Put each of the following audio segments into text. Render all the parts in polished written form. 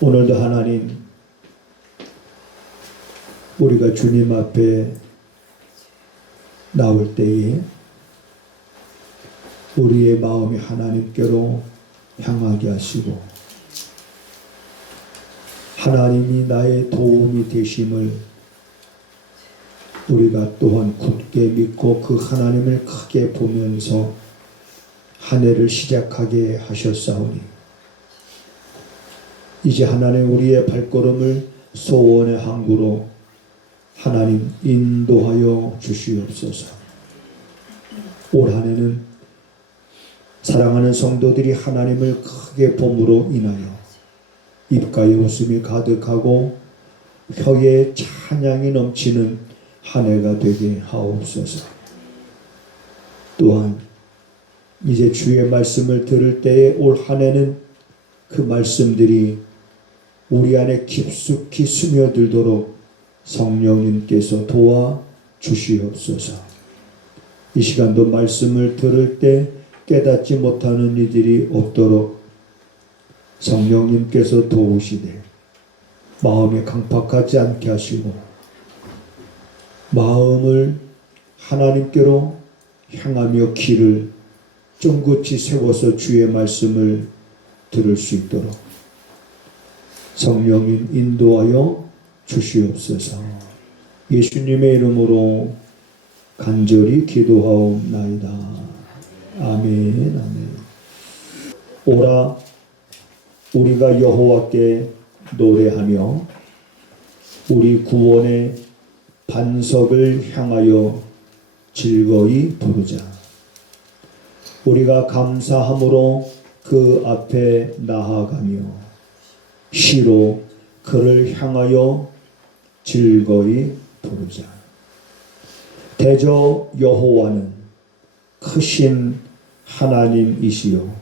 오늘도 하나님, 우리가 주님 앞에 나올 때에 우리의 마음이 하나님께로 향하게 하시고 하나님이 나의 도움이 되심을 우리가 또한 굳게 믿고 그 하나님을 크게 보면서 한 해를 시작하게 하셨사오니 이제 하나님 우리의 발걸음을 소원의 항구로 하나님 인도하여 주시옵소서. 올 한 해는 사랑하는 성도들이 하나님을 크게 봄으로 인하여 입가에 웃음이 가득하고 혀에 찬양이 넘치는 한 해가 되게 하옵소서. 또한 이제 주의 말씀을 들을 때에 올 한 해는 그 말씀들이 우리 안에 깊숙이 스며들도록 성령님께서 도와 주시옵소서. 이 시간도 말씀을 들을 때 깨닫지 못하는 이들이 없도록 성령님께서 도우시되 마음이 강팍하지 않게 하시고 마음을 하나님께로 향하며 길을 쫑긋이 세워서 주의 말씀을 들을 수 있도록 성령님 인도하여 주시옵소서. 예수님의 이름으로 간절히 기도하옵나이다. 아멘. 아멘. 오라 우리가 여호와께 노래하며 우리 구원의 반석을 향하여 즐거이 부르자. 우리가 감사함으로 그 앞에 나아가며 시로 그를 향하여 즐거이 부르자. 대저 여호와는 크신 하나님이시요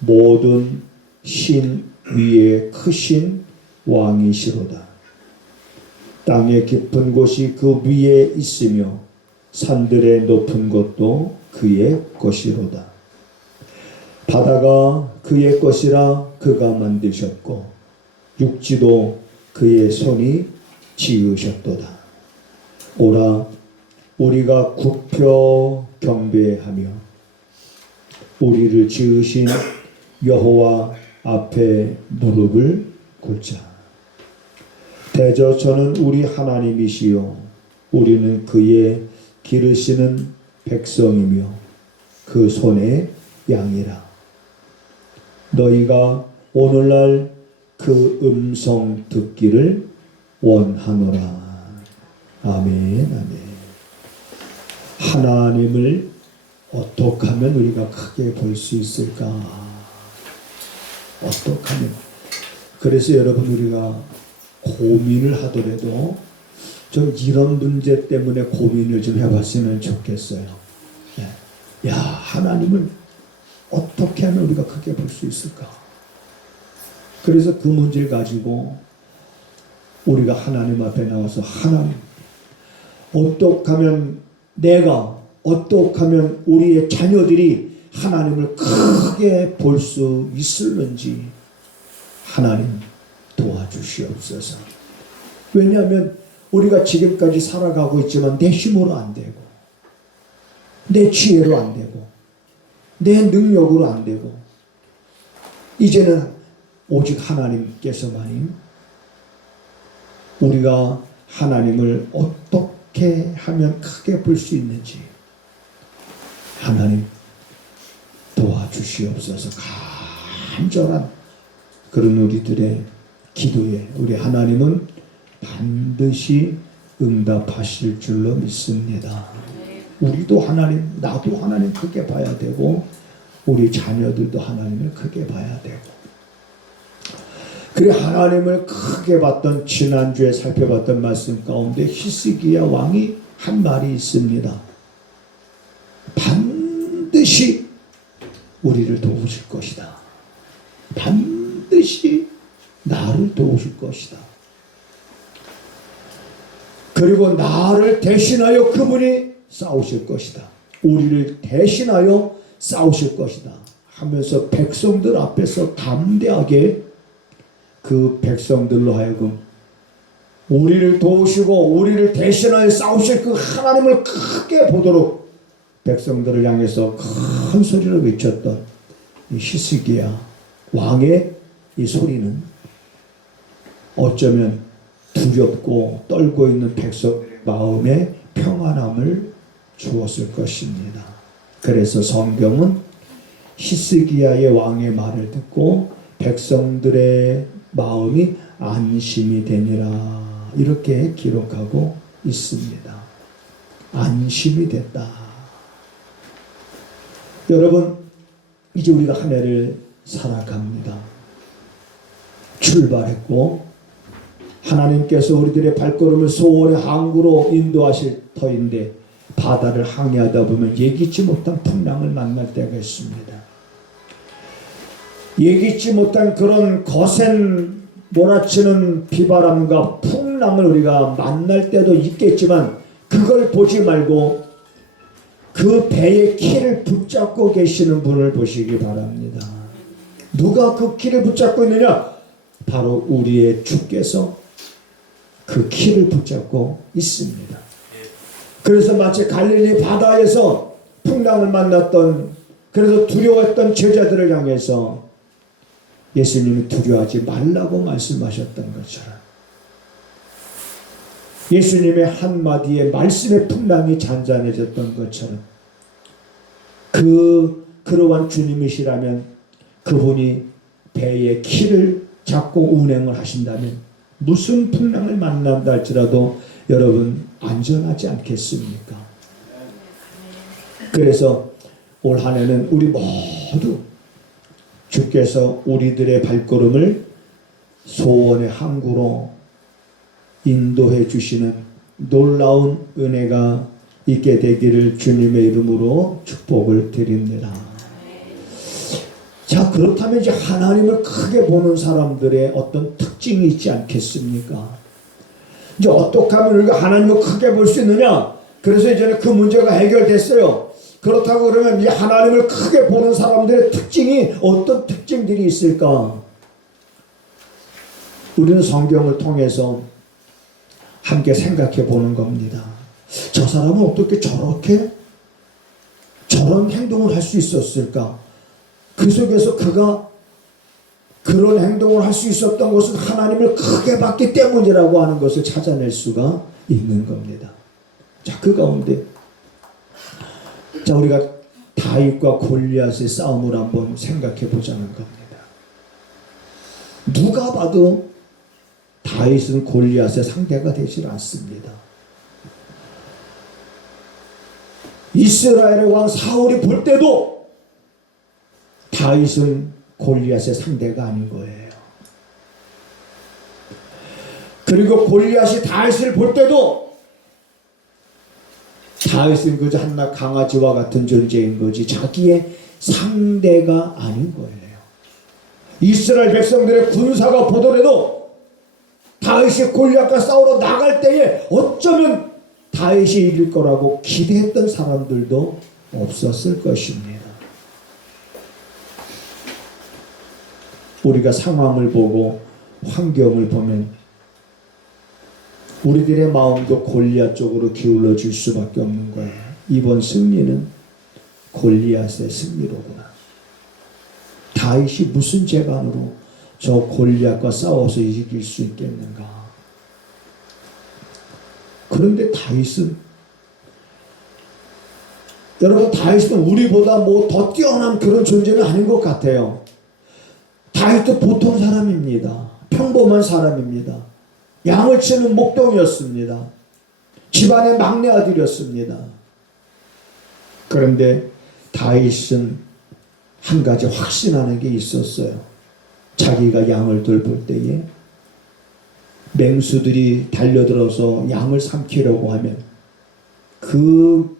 모든 신 위에 크신 왕이시로다. 땅의 깊은 곳이 그 위에 있으며 산들의 높은 곳도 그의 것이로다. 바다가 그의 것이라 그가 만드셨고 육지도 그의 손이 지으셨도다. 오라 우리가 굽혀 경배하며 우리를 지으신 여호와 앞에 무릎을 꿇자. 대저 저는 우리 하나님이시요 우리는 그의 기르시는 백성이며 그 손의 양이라. 너희가 오늘날 그 음성 듣기를 원하노라. 아멘. 아멘. 하나님을 어떻게 하면 우리가 크게 볼 수 있을까? 어떻게 하면? 그래서 여러분 우리가 고민을 하더라도 좀 이런 문제 때문에 고민을 좀 해봤으면 좋겠어요. 야, 하나님을 어떻게 하면 우리가 크게 볼 수 있을까? 그래서 그 문제를 가지고 우리가 하나님 앞에 나와서 하나님 어떻게 하면 내가 어떻게 하면 우리의 자녀들이 하나님을 크게 볼 수 있을는지 하나님 도와주시옵소서. 왜냐하면 우리가 지금까지 살아가고 있지만 내 힘으로 안 되고 내 지혜로 안 되고 내 능력으로 안 되고 이제는 오직 하나님께서만이 우리가 하나님을 어떻게 하면 크게 볼 수 있는지 하나님 도와주시옵소서. 간절한 그런 우리들의 기도에 우리 하나님은 반드시 응답하실 줄로 믿습니다. 우리도 하나님, 나도 하나님 크게 봐야 되고 우리 자녀들도 하나님을 크게 봐야 되고 그래 하나님을 크게 봤던 지난주에 살펴봤던 말씀 가운데 히스기야 왕이 한 말이 있습니다. 반드시 우리를 도우실 것이다. 반드시 나를 도우실 것이다. 그리고 나를 대신하여 그분이 싸우실 것이다. 우리를 대신하여 싸우실 것이다 하면서 백성들 앞에서 담대하게 그 백성들로 하여금 우리를 도우시고 우리를 대신하여 싸우실 그 하나님을 크게 보도록 백성들을 향해서 큰 소리로 외쳤던 이 히스기야 왕의 이 소리는 어쩌면 두렵고 떨고 있는 백성들의 마음에 평안함을 주었을 것입니다. 그래서 성경은 히스기야의 왕의 말을 듣고 백성들의 마음이 안심이 되니라 이렇게 기록하고 있습니다. 안심이 됐다. 여러분, 이제 우리가 한 해를 살아갑니다. 출발했고 하나님께서 우리들의 발걸음을 소원의 항구로 인도하실 터인데 바다를 항해하다 보면 예기치 못한 풍랑을 만날 때가 있습니다. 예기치 못한 그런 거센 몰아치는 비바람과 풍랑을 우리가 만날 때도 있겠지만 그걸 보지 말고 그 배의 키를 붙잡고 계시는 분을 보시기 바랍니다. 누가 그 키를 붙잡고 있느냐? 바로 우리의 주께서 그 키를 붙잡고 있습니다. 그래서 마치 갈릴리 바다에서 풍랑을 만났던 그래서 두려워했던 제자들을 향해서 예수님이 두려워하지 말라고 말씀하셨던 것처럼 예수님의 한마디에 말씀의 풍랑이 잔잔해졌던 것처럼 그러한 주님이시라면 그분이 배의 키를 잡고 운행을 하신다면 무슨 풍랑을 만난다 할지라도 여러분 안전하지 않겠습니까? 그래서 올 한 해는 우리 모두 주께서 우리들의 발걸음을 소원의 항구로 인도해 주시는 놀라운 은혜가 있게 되기를 주님의 이름으로 축복을 드립니다. 자, 그렇다면 이제 하나님을 크게 보는 사람들의 어떤 특징이 있지 않겠습니까? 이제 어떻게 하면 우리가 하나님을 크게 볼 수 있느냐? 그래서 이제는 그 문제가 해결됐어요. 그렇다고 그러면 이 하나님을 크게 보는 사람들의 특징이 어떤 특징들이 있을까? 우리는 성경을 통해서 함께 생각해 보는 겁니다. 저 사람은 어떻게 저런 행동을 할 수 있었을까? 그 속에서 그가 그런 행동을 할 수 있었던 것은 하나님을 크게 봤기 때문이라고 하는 것을 찾아낼 수가 있는 겁니다. 자, 그 가운데 자, 우리가 다윗과 골리앗의 싸움을 한번 생각해 보자는 겁니다. 누가 봐도 다윗은 골리앗의 상대가 되질 않습니다. 이스라엘의 왕 사울이 볼 때도 다윗은 골리앗의 상대가 아닌 거예요. 그리고 골리앗이 다윗을 볼 때도 다윗은 그저 한낱 강아지와 같은 존재인 거지 자기의 상대가 아닌 거예요. 이스라엘 백성들의 군사가 보더라도 다윗이 골리앗과 싸우러 나갈 때에 어쩌면 다윗이 이길 거라고 기대했던 사람들도 없었을 것입니다. 우리가 상황을 보고 환경을 보면 우리들의 마음도 골리앗 쪽으로 기울어질 수밖에 없는 거예요. 이번 승리는 골리앗의 승리로구나. 다윗이 무슨 재간으로 저 골리앗과 싸워서 이길 수 있겠는가? 그런데 다윗은 여러분 다윗은 우리보다 뭐 더 뛰어난 그런 존재는 아닌 것 같아요. 다윗도 보통 사람입니다. 평범한 사람입니다. 양을 치는 목동이었습니다. 집안의 막내 아들이었습니다. 그런데 다윗은 한 가지 확신하는 게 있었어요. 자기가 양을 돌볼 때에 맹수들이 달려들어서 양을 삼키려고 하면 그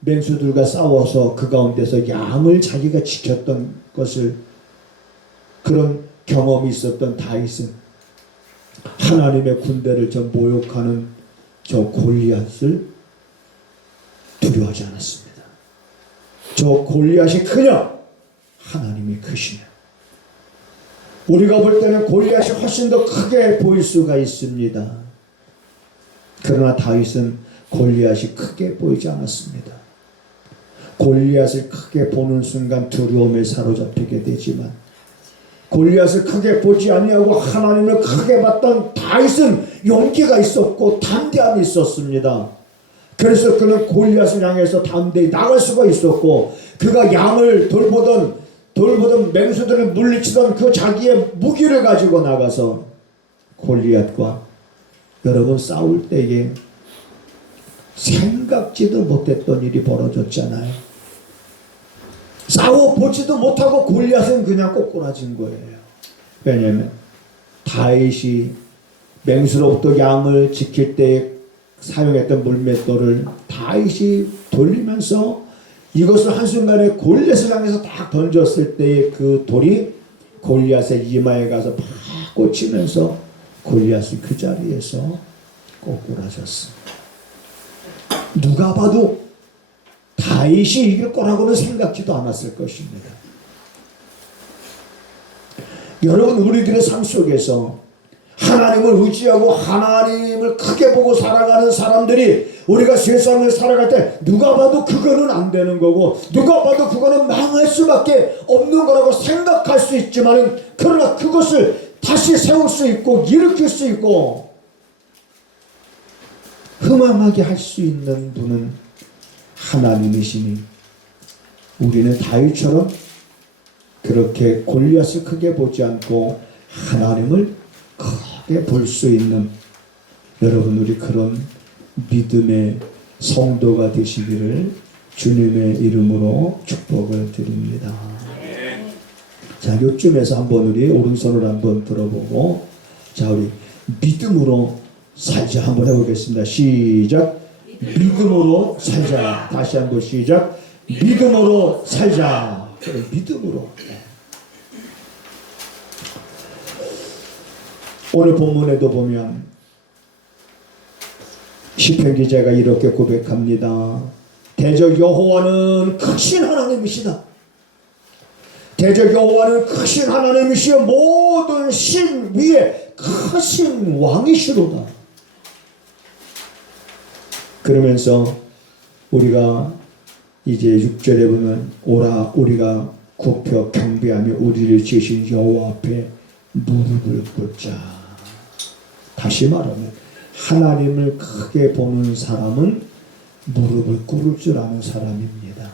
맹수들과 싸워서 그 가운데서 양을 자기가 지켰던 것을 그런 경험이 있었던 다윗은 하나님의 군대를 저 모욕하는 저 골리앗을 두려워하지 않았습니다. 저 골리앗이 크냐? 하나님이 크시냐? 우리가 볼 때는 골리앗이 훨씬 더 크게 보일 수가 있습니다. 그러나 다윗은 골리앗이 크게 보이지 않았습니다. 골리앗을 크게 보는 순간 두려움에 사로잡히게 되지만 골리앗을 크게 보지 아니하고 하나님을 크게 봤던 다윗은 용기가 있었고 담대함이 있었습니다. 그래서 그는 골리앗을 향해서 담대히 나갈 수가 있었고 그가 양을 돌보던 맹수들을 물리치던 그 자기의 무기를 가지고 나가서 골리앗과 여러분 싸울 때에 생각지도 못했던 일이 벌어졌잖아요. 싸워보지도 못하고 골리앗은 그냥 꼬꾸라진 거예요. 왜냐하면 다윗이 맹수로부터 양을 지킬 때 사용했던 물맷돌을 다윗이 돌리면서 이것을 한순간에 골리앗을 향해서 딱 던졌을 때의 그 돌이 골리앗의 이마에 가서 팍 꽂히면서 골리앗이 그 자리에서 꼬꾸라졌습니다. 누가 봐도 다윗이 이길 거라고는 생각지도 않았을 것입니다. 여러분, 우리들의 삶 속에서 하나님을 의지하고 하나님을 크게 보고 살아가는 사람들이 우리가 세상을 살아갈 때 누가 봐도 그거는 안 되는 거고 누가 봐도 그거는 망할 수밖에 없는 거라고 생각할 수 있지만 그러나 그것을 다시 세울 수 있고 일으킬 수 있고 흥망하게 할 수 있는 분은 하나님이시니 우리는 다윗처럼 그렇게 골리앗을 크게 보지 않고 하나님을 크게 볼 수 있는 여러분, 우리 그런 믿음의 성도가 되시기를 주님의 이름으로 축복을 드립니다. 자, 요쯤에서 한번 우리 오른손을 한번 들어보고 자, 우리 믿음으로 살자 한번 해보겠습니다. 시작. 믿음으로 살자. 다시 한번 시작. 믿음으로 살자. 그래, 믿음으로. 오늘 본문에도 보면 시편 기자가 이렇게 고백합니다. 대적 여호와는 크신 하나님이시다. 대적 여호와는 크신 하나님이시여 모든 신 위에 크신 왕이시로다. 그러면서 우리가 이제 6절에 보면 오라 우리가 굽혀 경배하며 우리를 지으신 여호와 앞에 무릎을 꿇자. 다시 말하면 하나님을 크게 보는 사람은 무릎을 꿇을 줄 아는 사람입니다.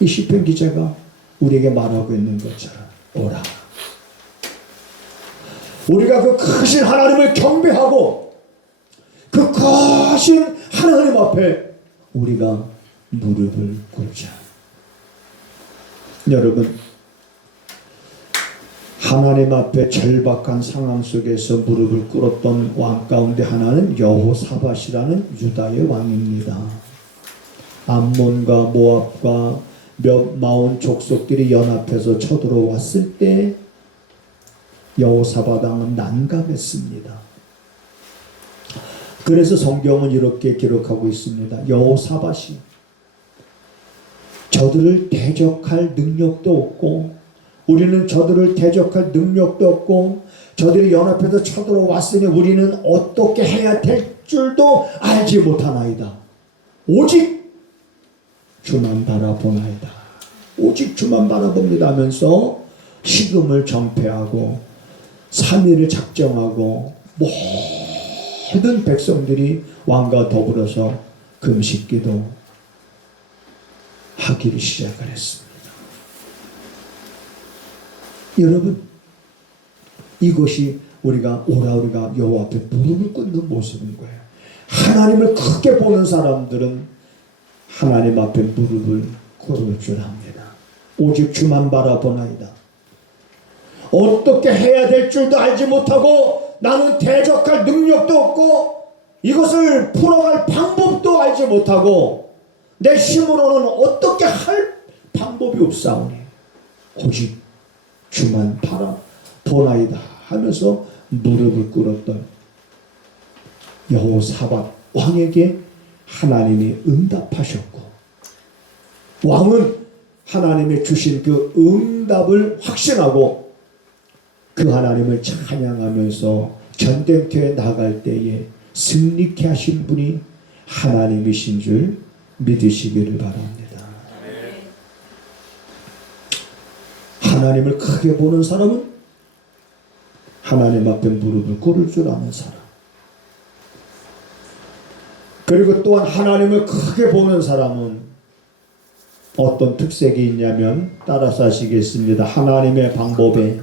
이 시편 기자가 우리에게 말하고 있는 것처럼 오라. 우리가 그 크신 하나님을 경배하고 그 크신 하나님 앞에 우리가 무릎을 꿇자. 여러분, 하나님 앞에 절박한 상황 속에서 무릎을 꿇었던 왕 가운데 하나는 여호사밧이라는 유다의 왕입니다. 암몬과 모압과 몇 마온 족속들이 연합해서 쳐들어왔을 때 여호사밧 왕은 난감했습니다. 그래서 성경은 이렇게 기록하고 있습니다. 여호사밧이 저들을 대적할 능력도 없고 우리는 저들을 대적할 능력도 없고 저들이 연합해서 쳐들어왔으니 우리는 어떻게 해야 될 줄도 알지 못하나이다. 오직 주만 바라보나이다. 오직 주만 바라봅니다 하면서 식음을 정패하고 3일을 작정하고 모든 백성들이 왕과 더불어서 금식기도 하기를 시작을 했습니다. 여러분, 이것이 우리가 여호와 앞에 무릎을 꿇는 모습인 거예요. 하나님을 크게 보는 사람들은 하나님 앞에 무릎을 꿇을 줄 압니다. 오직 주만 바라보나이다. 어떻게 해야 될 줄도 알지 못하고 나는 대적할 능력도 없고 이것을 풀어갈 방법도 알지 못하고 내 힘으로는 어떻게 할 방법이 없사오니 오직 주만 바라보나이다 하면서 무릎을 꿇었던 여호사밧 왕에게 하나님이 응답하셨고 왕은 하나님이 주신 그 응답을 확신하고 그 하나님을 찬양하면서 전쟁터에 나갈 때에 승리케 하신 분이 하나님이신 줄 믿으시기를 바랍니다. 하나님을 크게 보는 사람은 하나님 앞에 무릎을 꿇을 줄 아는 사람. 그리고 또한 하나님을 크게 보는 사람은 어떤 특색이 있냐면 따라서 하시겠습니다. 하나님의 방법에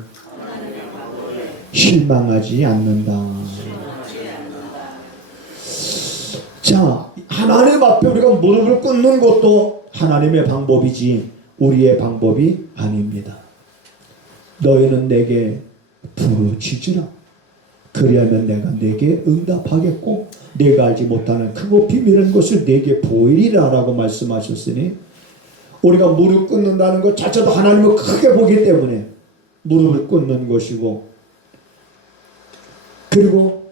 실망하지 않는다. 자, 하나님 앞에 우리가 무릎을 꿇는 것도 하나님의 방법이지 우리의 방법이 아닙니다. 너희는 내게 부르짖으라. 그리하면 내가 내게 응답하겠고 내가 알지 못하는 크고 비밀한 것을 내게 보이리라 라고 말씀하셨으니 우리가 무릎 꿇는다는 것 자체도 하나님을 크게 보기 때문에 무릎을 꿇는 것이고, 그리고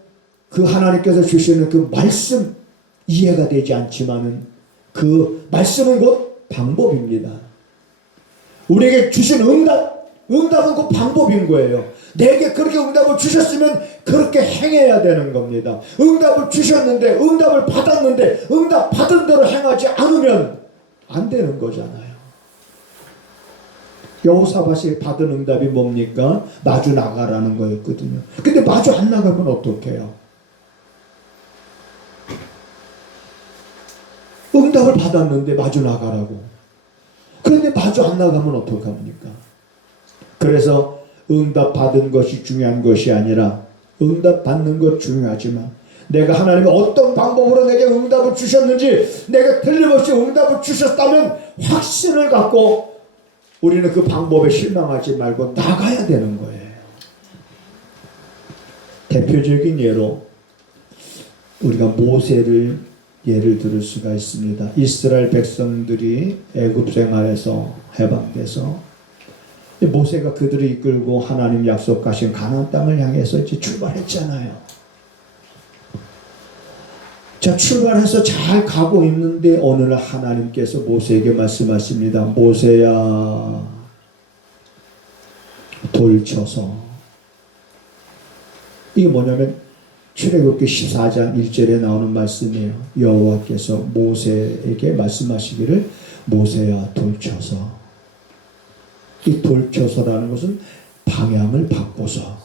그 하나님께서 주시는 그 말씀 이해가 되지 않지만은 그 말씀은 곧 방법입니다. 우리에게 주신 응답은 그 방법인 거예요. 내게 그렇게 응답을 주셨으면 그렇게 행해야 되는 겁니다. 응답을 주셨는데, 응답을 받았는데 응답 받은 대로 행하지 않으면 안 되는 거잖아요. 여호사밧이 받은 응답이 뭡니까? 마주 나가라는 거였거든요. 근데 마주 안 나가면 어떡해요? 응답을 받았는데 마주 나가라고. 그런데 마주 안 나가면 어떡합니까? 그래서 응답 받은 것이 중요한 것이 아니라 응답 받는 것 중요하지만 내가 하나님이 어떤 방법으로 내게 응답을 주셨는지, 내가 틀림없이 응답을 주셨다면 확신을 갖고 우리는 그 방법에 실망하지 말고 나가야 되는 거예요. 대표적인 예로 우리가 모세를 예를 들을 수가 있습니다. 이스라엘 백성들이 애굽 생활에서 해방돼서 모세가 그들을 이끌고 하나님 약속하신 가나안 땅을 향해서 이제 출발했잖아요. 자, 출발해서 잘 가고 있는데 어느 날 하나님께서 모세에게 말씀하십니다. 모세야, 돌 쳐서. 이게 뭐냐면 출애굽기 14장 1절에 나오는 말씀이에요. 여호와께서 모세에게 말씀하시기를 모세야, 돌 쳐서. 이 돌 쳐서라는 것은 방향을 바꿔서.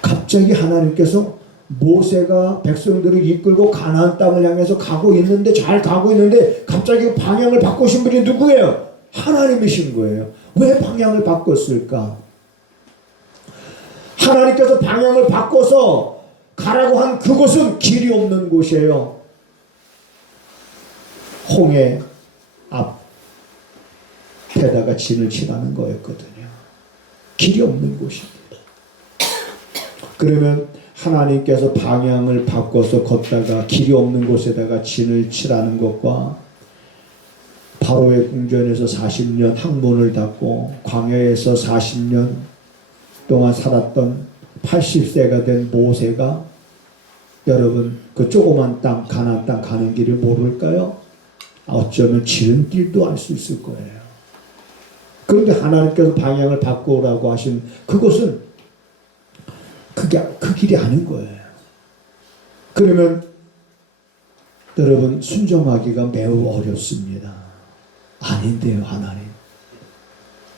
갑자기 하나님께서 모세가 백성들을 이끌고 가나안 땅을 향해서 가고 있는데, 잘 가고 있는데 갑자기 방향을 바꾸신 분이 누구예요? 하나님이신 거예요. 왜 방향을 바꿨을까? 하나님께서 방향을 바꿔서 가라고 한 그곳은 길이 없는 곳이에요. 홍해 앞에다가 진을 치라는 거였거든요. 길이 없는 곳입니다. 그러면 하나님께서 방향을 바꿔서 걷다가 길이 없는 곳에다가 진을 치라는 것과 바로의 궁전에서 40년 항문을 닫고 광야에서 40년 동안 살았던 80세가 된 모세가 여러분 그 조그만 땅 가나안 땅 가는 길을 모를까요? 어쩌면 지름길도 알 수 있을 거예요. 그런데 하나님께서 방향을 바꾸라고 하신 그곳은 그 길이 아닌 거예요. 그러면 여러분 순종하기가 매우 어렵습니다. 아닌데요, 하나님.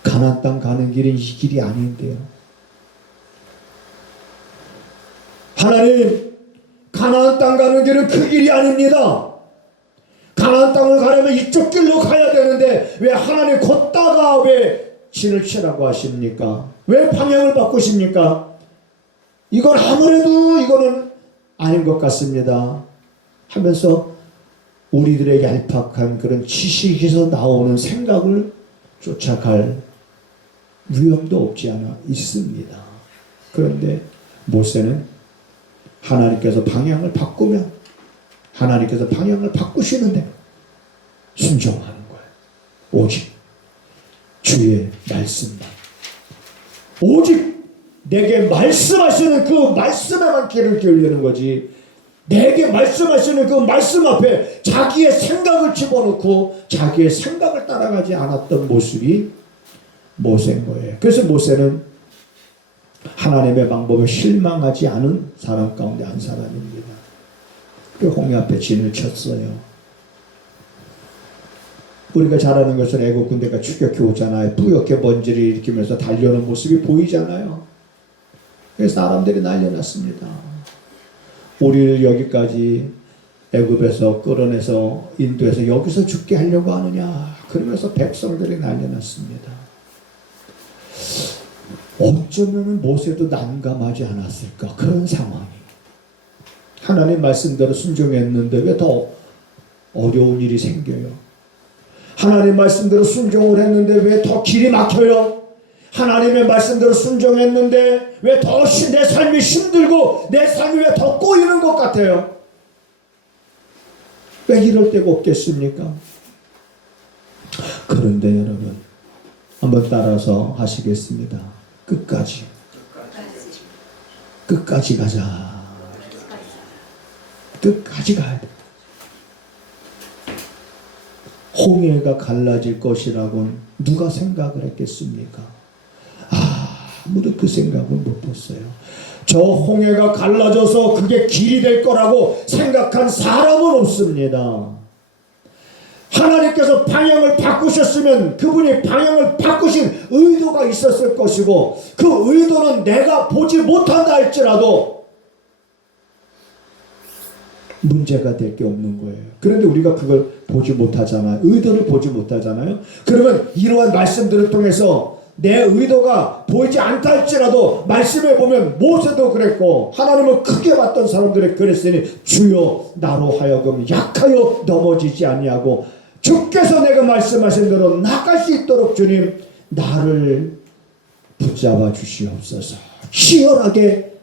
가나안 땅 가는 길은 이 길이 아닌데요. 하나님, 가나안 땅 가는 길은 그 길이 아닙니다. 가나안 땅을 가려면 이쪽 길로 가야 되는데 왜 하나님 걷다가 왜 진을 치라고 하십니까? 왜 방향을 바꾸십니까? 이건 아무래도 이거는 아닌 것 같습니다 하면서 우리들의 얄팍한 그런 지식에서 나오는 생각을 쫓아갈 위험도 없지 않아 있습니다. 그런데 모세는 하나님께서 방향을 바꾸면 하나님께서 방향을 바꾸시는데 순종하는 거예요. 오직 주의 말씀만, 오직 내게 말씀하시는 그 말씀에만 귀를 기울이는 거지, 내게 말씀하시는 그 말씀 앞에 자기의 생각을 집어넣고 자기의 생각을 따라가지 않았던 모습이 모세인 거예요. 그래서 모세는 하나님의 방법에 실망하지 않은 사람 가운데 한 사람입니다. 그 홍해 앞에 진을 쳤어요. 우리가 잘 아는 것은 애국 군대가 추격해 오잖아요. 뿌옇게 번지를 일으키면서 달려오는 모습이 보이잖아요. 그래서 사람들이 난려났습니다. 우리를 여기까지 애굽에서 끌어내서 인도에서 여기서 죽게 하려고 하느냐, 그러면서 백성들이 난려났습니다. 어쩌면 모세도 난감하지 않았을까, 그런 상황이. 하나님 말씀대로 순종했는데 왜 더 어려운 일이 생겨요? 하나님 말씀대로 순종을 했는데 왜 더 길이 막혀요? 하나님의 말씀대로 순종했는데 왜 더 내 삶이 힘들고 내 삶이 왜 더 꼬이는 것 같아요? 왜 이럴 때가 없겠습니까? 그런데 여러분, 한번 따라서 하시겠습니다. 끝까지 가자. 끝까지 가야 돼. 홍해가 갈라질 것이라고는 누가 생각을 했겠습니까? 아무도 그 생각을 못 했어요. 저 홍해가 갈라져서 그게 길이 될 거라고 생각한 사람은 없습니다. 하나님께서 방향을 바꾸셨으면 그분이 방향을 바꾸신 의도가 있었을 것이고, 그 의도는 내가 보지 못한다 할지라도 문제가 될 게 없는 거예요. 그런데 우리가 그걸 보지 못하잖아요. 의도를 보지 못하잖아요. 그러면 이러한 말씀들을 통해서 내 의도가 보이지 않다 할지라도 말씀에 보면 모세도 그랬고 하나님을 크게 봤던 사람들이 그랬으니 주여 나로 하여금 약하여 넘어지지 아니하고 주께서 내가 말씀하신 대로 나갈 수 있도록 주님 나를 붙잡아 주시옵소서. 치열하게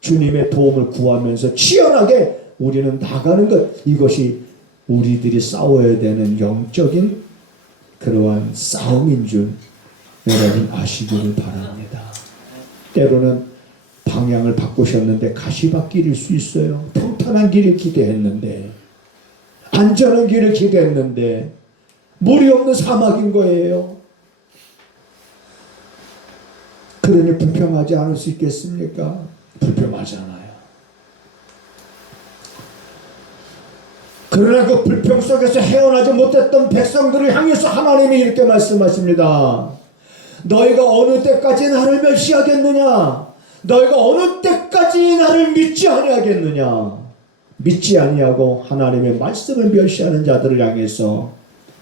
주님의 도움을 구하면서 치열하게 우리는 나가는 것, 이것이 우리들이 싸워야 되는 영적인 그러한 싸움인 줄 여러분 아시기를 바랍니다. 때로는 방향을 바꾸셨는데 가시밭길일 수 있어요. 평탄한 길을 기대했는데, 안전한 길을 기대했는데 물이 없는 사막인 거예요. 그러니 불평하지 않을 수 있겠습니까? 불평하잖아요. 그러나 그 불평 속에서 헤어나지 못했던 백성들을 향해서 하나님이 이렇게 말씀하십니다. 너희가 어느 때까지 나를 멸시하겠느냐? 너희가 어느 때까지 나를 믿지 아니하겠느냐? 믿지 아니하고 하나님의 말씀을 멸시하는 자들을 향해서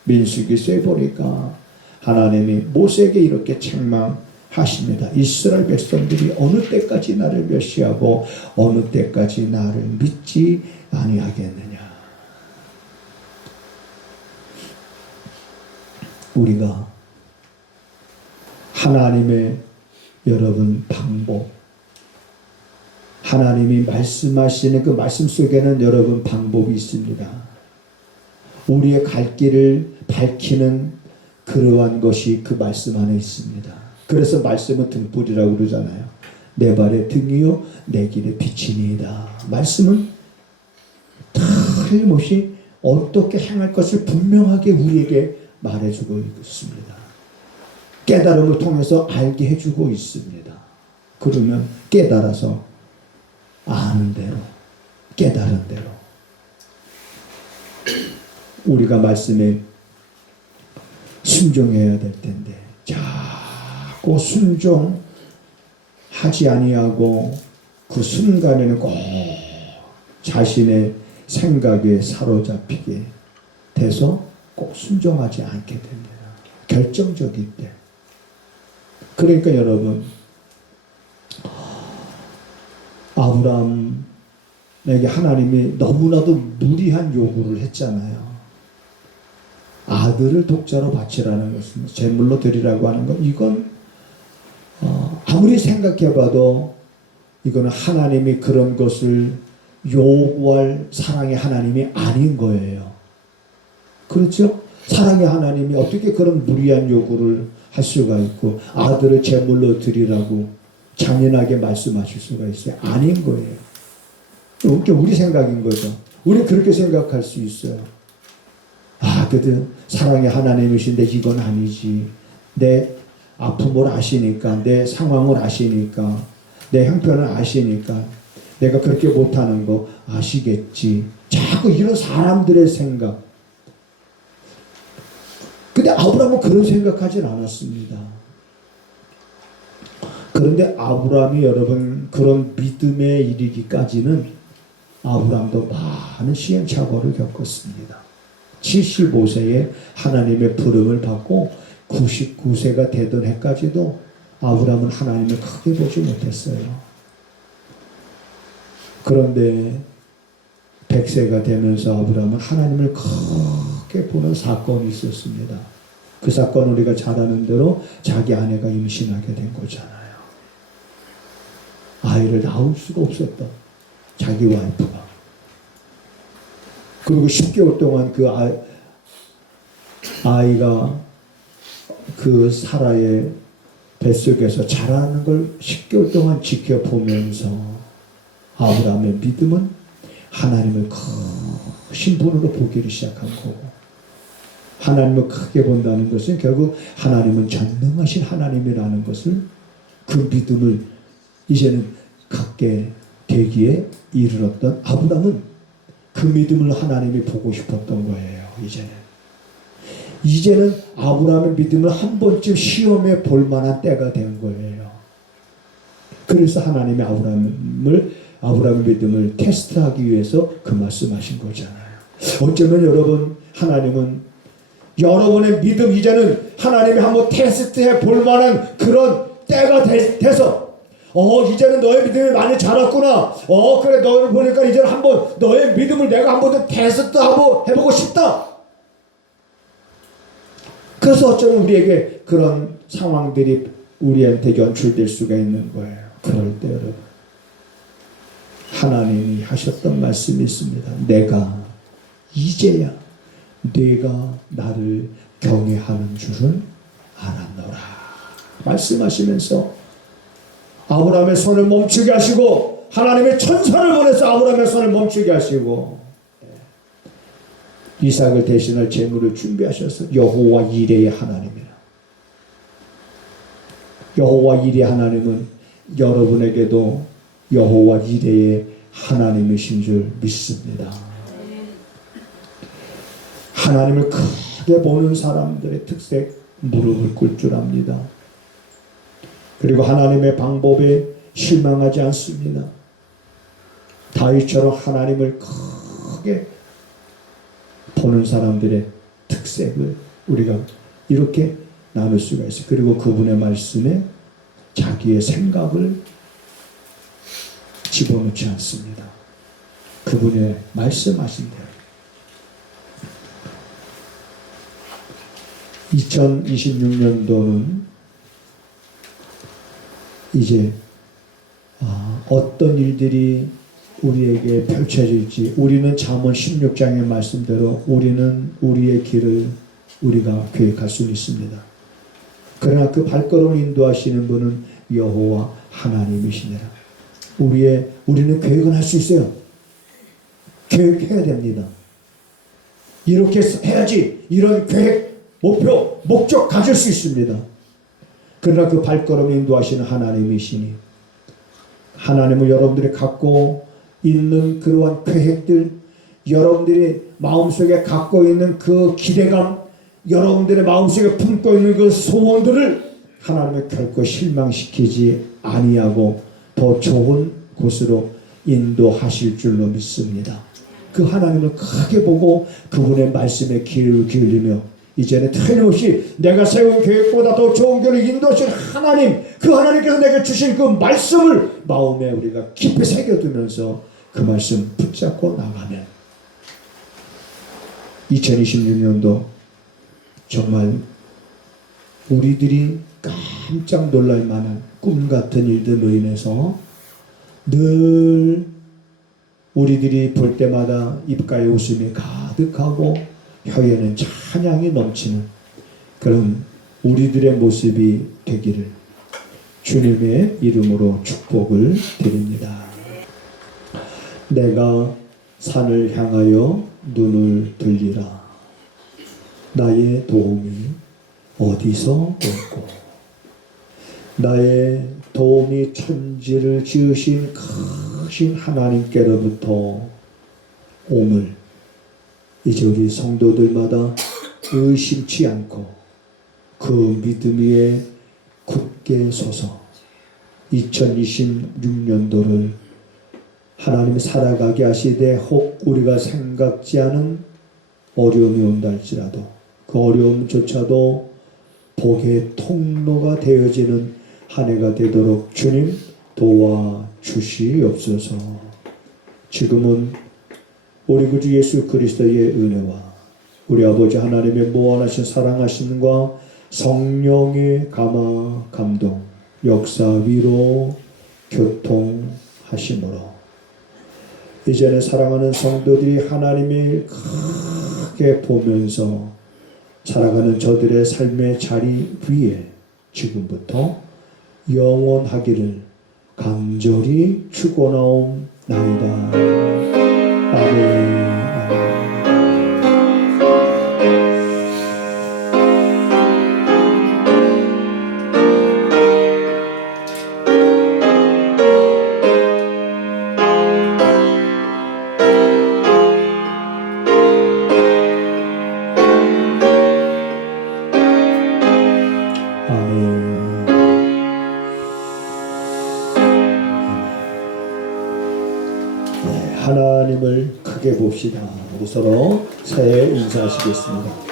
민수기서에 보니까 하나님이 모세에게 이렇게 책망하십니다. 이스라엘 백성들이 어느 때까지 나를 멸시하고 어느 때까지 나를 믿지 아니하겠느냐? 우리가 하나님의 여러분 방법, 하나님이 말씀하시는 그 말씀 속에는 여러분 방법이 있습니다. 우리의 갈 길을 밝히는 그러한 것이 그 말씀 안에 있습니다. 그래서 말씀은 등불이라고 그러잖아요. 내 발의 등이요 내 길의 빛이니이다. 말씀은 틀림없이 어떻게 행할 것을 분명하게 우리에게 말해주고 있습니다. 깨달음을 통해서 알게 해주고 있습니다. 그러면 깨달아서 아는 대로, 깨달은 대로 우리가 말씀에 순종해야 될 텐데 자꾸 순종하지 아니하고 그 순간에는 꼭 자신의 생각에 사로잡히게 돼서 꼭 순종하지 않게 됩니다. 결정적일 때. 그러니까 여러분, 아브라함에게 하나님이 너무나도 무리한 요구를 했잖아요. 아들을 독자로 바치라는 것은, 제물로 드리라고 하는 것, 이건 아무리 생각해봐도 이거는 하나님이 그런 것을 요구할 사랑의 하나님이 아닌 거예요. 그렇죠? 사랑의 하나님이 어떻게 그런 무리한 요구를 할 수가 있고 아들을 제물로 드리라고 잔인하게 말씀하실 수가 있어요? 아닌 거예요. 그게 우리 생각인 거죠. 우리 그렇게 생각할 수 있어요. 그래도 사랑의 하나님이신데 이건 아니지. 내 아픔을 아시니까, 내 상황을 아시니까 내 형편을 아시니까 내가 그렇게 못하는 거 아시겠지. 자꾸 이런 사람들의 생각. 근데 아브라함은 그런 생각하진 않았습니다. 그런데 아브라함이 여러분 그런 믿음에 이르기까지는 아브라함도 많은 시행착오를 겪었습니다. 75세에 하나님의 부름을 받고 99세가 되던 해까지도 아브라함은 하나님을 크게 보지 못했어요. 그런데 100세가 되면서 아브라함은 하나님을 크게 보는 사건이 있었습니다. 그 사건은 우리가 잘 아는 대로 자기 아내가 임신하게 된 거잖아요. 아이를 낳을 수가 없었던 자기 와이프가. 그리고 10개월 동안 그 아이가 그 사라의 뱃속에서 자라는 걸 10개월 동안 지켜보면서 아브라함의 믿음은 하나님을 크신 분으로 보기를 시작한 거고, 하나님을 크게 본다는 것은 결국 하나님은 전능하신 하나님이라는 것을, 그 믿음을 이제는 갖게 되기에 이르렀던 아브라함은 그 믿음을 하나님이 보고 싶었던 거예요. 이제는 아브라함의 믿음을 한 번쯤 시험해 볼 만한 때가 된 거예요. 그래서 하나님이 아브라함의 믿음을 테스트하기 위해서 그 말씀하신 거잖아요. 어쩌면 여러분, 하나님은 여러분의 믿음, 이제는 하나님이 한번 테스트해 볼 만한 그런 때가 돼서 이제는 너의 믿음이 많이 자랐구나. 그래, 너를 보니까 이제는 한번 너의 믿음을 내가 한번 더 테스트하고 해보고 싶다. 그래서 어쩌면 우리에게 그런 상황들이 우리한테 연출될 수가 있는 거예요. 그럴 때 여러분, 하나님이 하셨던 말씀이 있습니다. 내가 이제야 네가 나를 경외하는 줄을 알았노라. 말씀하시면서 아브라함의 손을 멈추게 하시고, 하나님의 천사를 보내서 아브라함의 손을 멈추게 하시고, 이삭을 대신할 제물을 준비하셔서 여호와 이레의 하나님이라. 여호와 이레 하나님은 여러분에게도 여호와 이레의 하나님이신 줄 믿습니다. 하나님을 크게 보는 사람들의 특색, 무릎을 꿇을 줄 압니다. 그리고 하나님의 방법에 실망하지 않습니다. 다윗처럼 하나님을 크게 보는 사람들의 특색을 우리가 이렇게 나눌 수가 있어요. 그리고 그분의 말씀에 자기의 생각을 집어넣지 않습니다. 그분의 말씀하신 대로. 2026년도는 이제 어떤 일들이 우리에게 펼쳐질지, 우리는 잠언 16장의 말씀대로 우리는 우리의 길을 우리가 계획할 수 있습니다. 그러나 그 발걸음을 인도하시는 분은 여호와 하나님이시니라. 우리는 계획은 할 수 있어요. 계획해야 됩니다. 이렇게 해야지, 이런 계획, 목표, 목적 가질 수 있습니다. 그러나 그 발걸음을 인도하시는 하나님이시니, 하나님을 여러분들이 갖고 있는 그러한 계획들, 여러분들이 마음속에 갖고 있는 그 기대감, 여러분들의 마음속에 품고 있는 그 소원들을 하나님은 결코 실망시키지 아니하고 더 좋은 곳으로 인도하실 줄로 믿습니다. 그 하나님을 크게 보고 그분의 말씀에 귀를 기울이며, 이제는 틀림없이 내가 세운 계획보다 더 좋은 길을 인도하실 하나님, 그 하나님께서 내게 주신 그 말씀을 마음에 우리가 깊이 새겨두면서 그 말씀 붙잡고 나가면 2026년도 정말 우리들이 깜짝 놀랄 만한 꿈 같은 일들로 인해서 늘 우리들이 볼 때마다 입가에 웃음이 가득하고 혀에는 찬양이 넘치는 그런 우리들의 모습이 되기를 주님의 이름으로 축복을 드립니다. 내가 산을 향하여 눈을 들리라. 나의 도움이 어디서 올꼬? 나의 도움이 천지를 지으신 크신 하나님께로부터 옴을 이제 우리 성도들마다 의심치 않고 그 믿음 위에 굳게 서서 2026년도를 하나님이 살아가게 하시되 혹 우리가 생각지 않은 어려움이 온다 할지라도 그 어려움조차도 복의 통로가 되어지는 한 해가 되도록 주님 도와주시옵소서. 지금은 우리 구주 예수 그리스도의 은혜와 우리 아버지 하나님의 무한하신 사랑하심과 성령의 감화 감동 역사 위로 교통하심으로 이제는 사랑하는 성도들이 하나님을 크게 보면서 살아가는 저들의 삶의 자리 위에 지금부터 영원하기를 간절히 축원하옵나이다. 아멘. 하나님을 크게 봅시다. 우리 서로 새해 인사하시겠습니다.